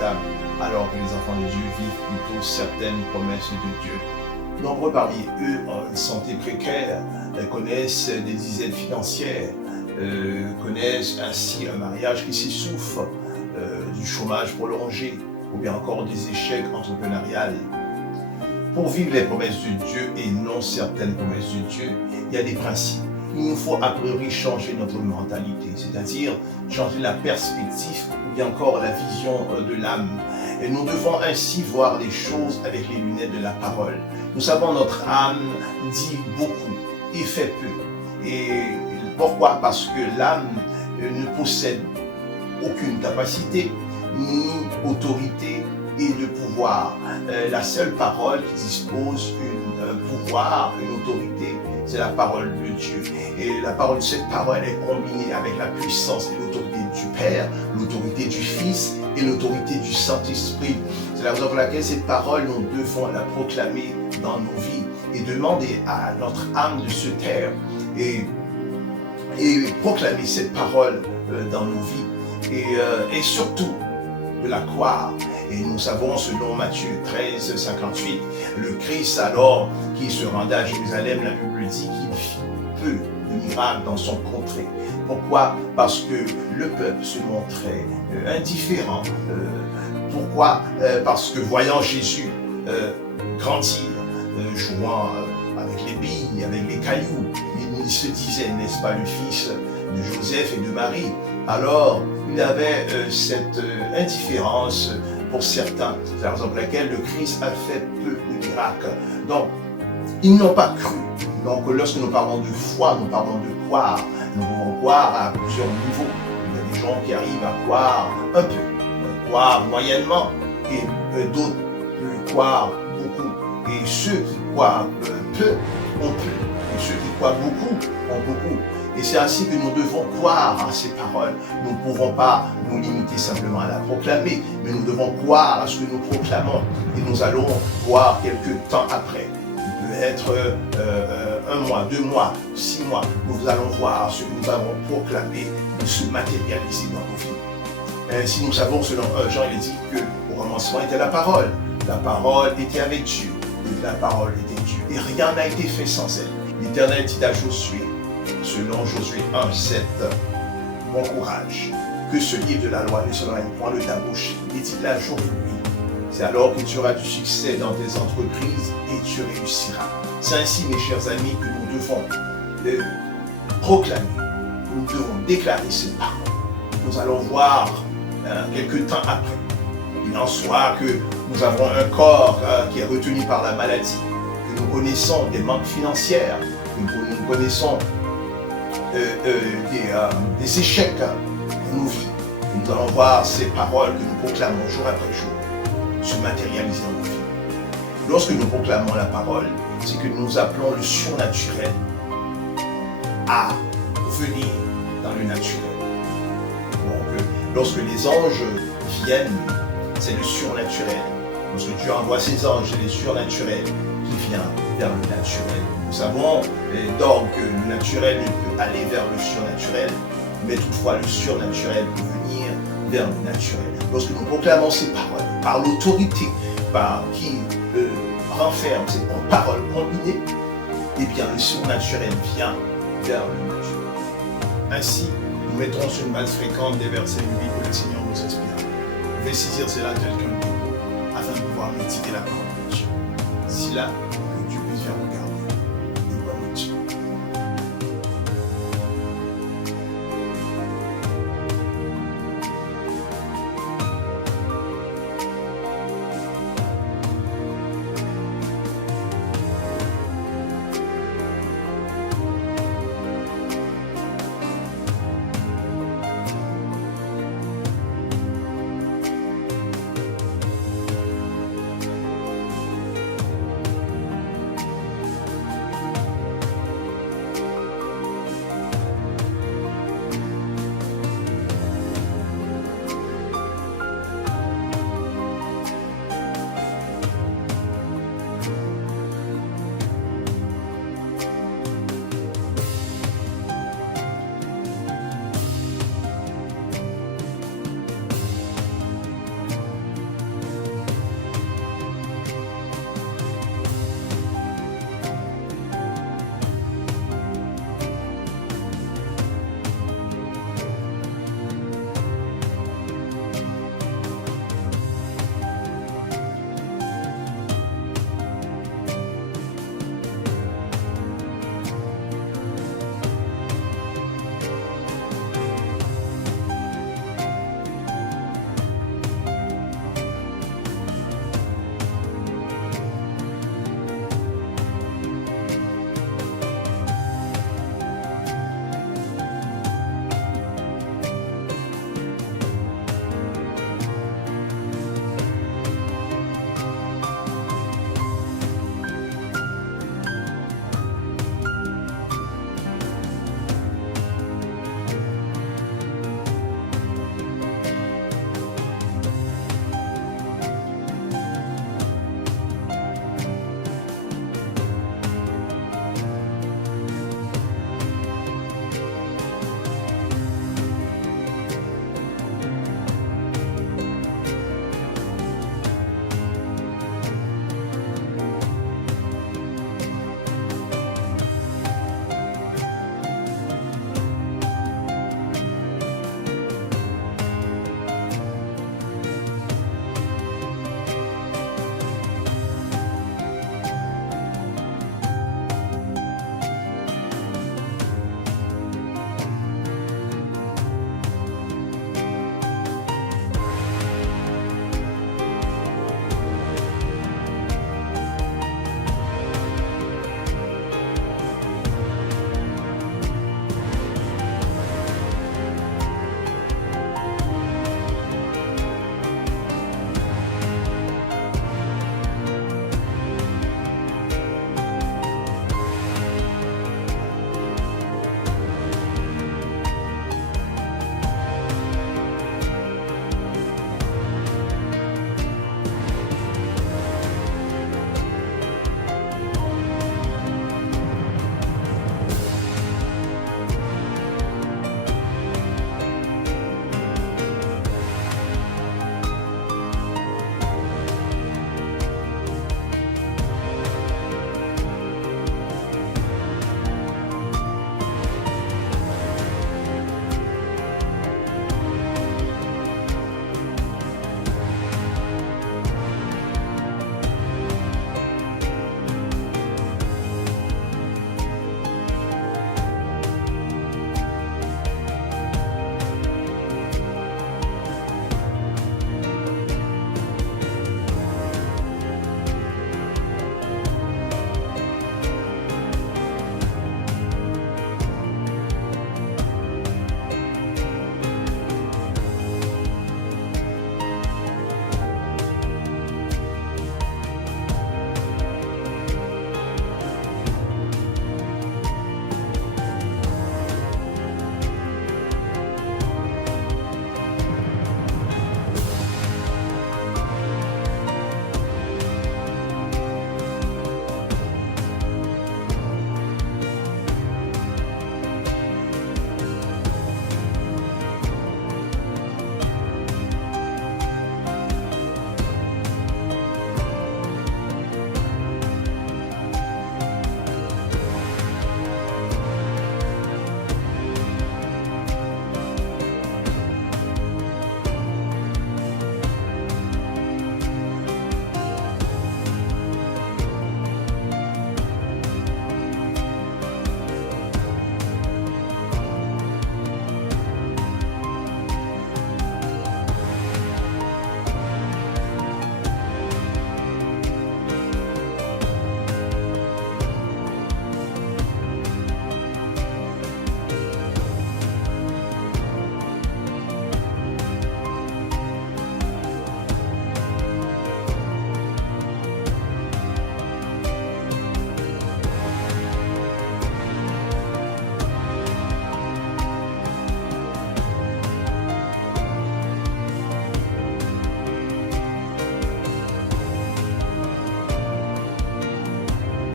inéluctable, alors que les enfants de Dieu vivent plutôt certaines promesses de Dieu. Nombreux parmi eux ont une santé précaire, connaissent des dizaines financières, connaissent ainsi un mariage qui s'essouffle, du chômage prolongé, ou bien encore des échecs entrepreneuriales. Pour vivre les promesses de Dieu et non certaines promesses de Dieu, il y a des principes. Il nous faut a priori changer notre mentalité, c'est-à-dire changer la perspective ou bien encore la vision de l'âme. Et nous devons ainsi voir les choses avec les lunettes de la parole. Nous savons notre âme dit beaucoup et fait peu. Et pourquoi? Parce que l'âme ne possède aucune capacité, ni autorité et de pouvoir. La seule parole qui dispose d'un pouvoir, une autorité, c'est la parole de Dieu. Et la parole de cette parole est combinée avec la puissance et l'autorité du Père, l'autorité du Fils et l'autorité du Saint-Esprit. C'est la raison pour laquelle cette parole, nous devons la proclamer dans nos vies et demander à notre âme de se taire et proclamer cette parole dans nos vies et surtout de la croire. Et nous savons, selon Matthieu 13, 58, le Christ alors qui se rendait à Jérusalem, la Bible dit qu'il fit peu de miracles dans son contrée. Pourquoi? Parce que le peuple se montrait indifférent. Pourquoi? Parce que voyant Jésus grandir, jouant avec les billes, avec les cailloux, il se disait, n'est-ce pas, le fils de Joseph et de Marie. Alors, il avait cette indifférence pour certains. C'est la raison pour laquelle le Christ a fait peu de miracles. Donc, ils n'ont pas cru. Donc, lorsque nous parlons de foi, nous parlons de croire. Nous pouvons croire à plusieurs niveaux. Il y a des gens qui arrivent à croire un peu, croire moyennement, et d'autres croire beaucoup. Et ceux qui croient peu ont peu. Et ceux qui croient beaucoup ont beaucoup. Et c'est ainsi que nous devons croire à ces paroles. Nous ne pouvons pas nous limiter simplement à la proclamer, mais nous devons croire à ce que nous proclamons. Et nous allons voir quelques temps après. Il peut être 1 mois, 2 mois, 6 mois. Nous allons voir ce que nous avons proclamé de se matérialiser dans nos vies. Si nous savons, selon Jean, il est dit qu'au commencement était la parole. La parole était avec Dieu. Et la parole était Dieu. Et rien n'a été fait sans elle. L'Éternel dit à Josué, selon Josué 1, 7, bon courage, que ce livre de la loi ne sera point de ta bouche, médite-la jour et nuit. C'est alors que tu auras du succès dans tes entreprises et tu réussiras. C'est ainsi, mes chers amis, que nous devons proclamer, nous devons déclarer cette parole. Nous allons voir quelques temps après. Il en soit que nous avons un corps qui est retenu par la maladie, que nous connaissons des manques financières, que nous connaissons des échecs dans nos vies. Et nous allons voir ces paroles que nous proclamons jour après jour se matérialiser dans nos vies. Lorsque nous proclamons la parole, c'est que nous appelons le surnaturel à venir dans le naturel. Donc, lorsque les anges viennent, c'est le surnaturel. Lorsque Dieu envoie ses anges, c'est le surnaturel qui vient vers le naturel. Nous savons donc que le naturel peut aller vers le surnaturel, mais toutefois le surnaturel peut venir vers le naturel. Lorsque nous proclamons ces paroles, par l'autorité qui renferme ces paroles combinées, eh bien le surnaturel vient vers le naturel. Ainsi, nous mettrons sur une base fréquente des versets bibliques que le Seigneur nous inspire. Vous pouvez saisir cela tel qu'un dépôt afin de pouvoir méditer la parole de Dieu. D'ici là,